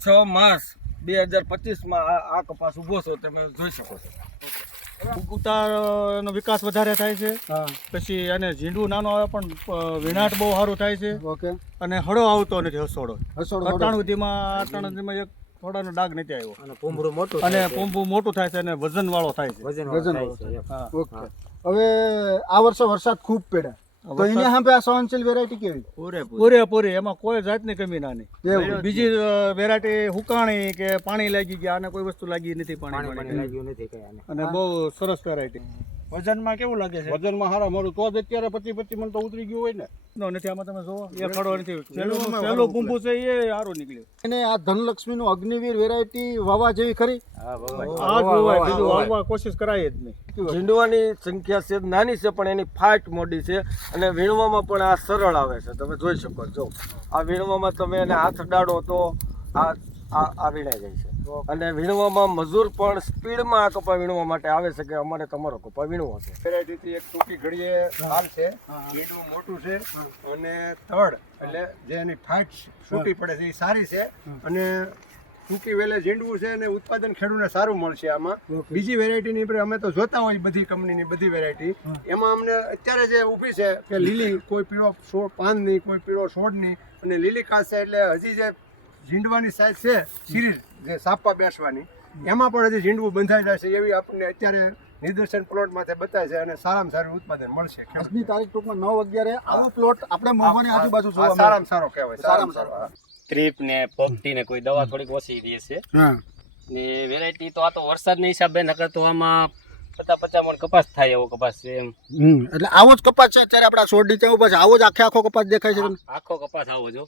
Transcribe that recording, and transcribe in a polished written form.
6 March 2025 આ કપાસ ઉભો છો તમે જોઈ શકો છો. ઉતારનો વિકાસ વધારે થાય છે. પછી અને ઝીંડું નાનો આવે પણ વિનાટ બહુ સારું થાય છે. ઓકે. અને હળો આવતો નથી. હસોડો હસોડો 98 સુધીમાં એક થોડાનો ડાઘ નથી આવ્યો. અને પૂંભરું મોટું અને પૂંભું મોટું થાય છે અને વજન વાળો થાય છે. વજન હા. ઓકે. હવે આ વર્ષે વરસાદ ખૂબ પડ્યા તો અહીંયા સામે આ સહનશીલ વેરાયટી કેવી? પૂરેપૂરી એમાં કોઈ જાતની કમી ના નહીં. એવું? બીજી વેરાયટી હુકાણી કે પાણી લાગી ગયા આને કોઈ વસ્તુ લાગી નથી. પાણી લાગ્યું નથી કઈ આને. અને બહુ સરસ વેરાયટી. વજનમાં કેવું લાગે છે? વજનમાં હારા મારું તો જ અત્યારે 25 મણ તો ઉતરી ગયું હોય ને. નો નથી. આમાં તમે જોવો એ ખડો નથી. પેલું પૂંભું છે એ સારું નીકળ્યું. અને આ ધનલક્ષ્મીનું અગ્નિવીર વેરાયટી વાવા જેવી ખરી? આ જોવાય. બીજું વાવવા કોશિશ કરાય જ નહીં. ઝીંડવાની સંખ્યા છે નાની છે પણ એની ફાટ મોટી છે અને વીણવામાં પણ આ સરળ આવે છે. તમે જોઈ શકો છો. આ વીણવામાં તમે એને હાથ ડાળો તો આ વીણાઈ જાય છે. અને વીણવામાં મજૂર પણ સ્પીડમાં આ કપા વીણવા માટે આવે છે કે અમારે તમારો કપા વીણવો છે. વેરાયટીથી એક ટૂંકી ઘડીએ હાલ છે, ઝીંડું મોટું છે અને તળ એટલે જે એની ફાટ છૂટી પડે છે એ સારી છે અને ટૂંકી વેલે ઝીંડવું છે અને ઉત્પાદન ખેડૂતને સારું મળશે આમાં. બીજી વેરાયટીની આપણે અમે તો જોતા હોય બધી કંપનીની બધી વેરાયટી, એમાં અમને અત્યારે જે ઊભી છે કે લીલી, કોઈ પીળો પાનની, કોઈ પીળો છોડની અને લીલી કાચ છે એટલે હજી જે ઝીંડવાની સાઈઝ છે સિરીઝ જે સાપા બેસવાની એમાં પણ હજી ઝીંડવું બંધાઈ જાય છે એવી આપણને અત્યારે નિદર્શન પ્લોટ માંથી બતાવે છે અને સારામાં સારું ઉત્પાદન મળશે. આજની તારીખ ટૂંકમાં 9/11 આવો પ્લોટ આપણે મહુવાની આજુબાજુ જોવા મળે. સારામાં સારો કહેવાય. સારામાં સારો. ટ્રીપ ને પોપટી ને કોઈ દવા થોડીક ઓછી રહે છે. હા. ને વેરાયટી તો આ તો વરસાદના હિસાબે નકર તો આમાં 50 મણ કપાસ થાય એવો કપાસ છે એમ. એટલે આવો જ કપાસ છે અત્યારે આપણા છોડ નીચે ઉભા છે. આવો જ આખો કપાસ દેખાય છે તમને? આખો કપાસ આવો જો.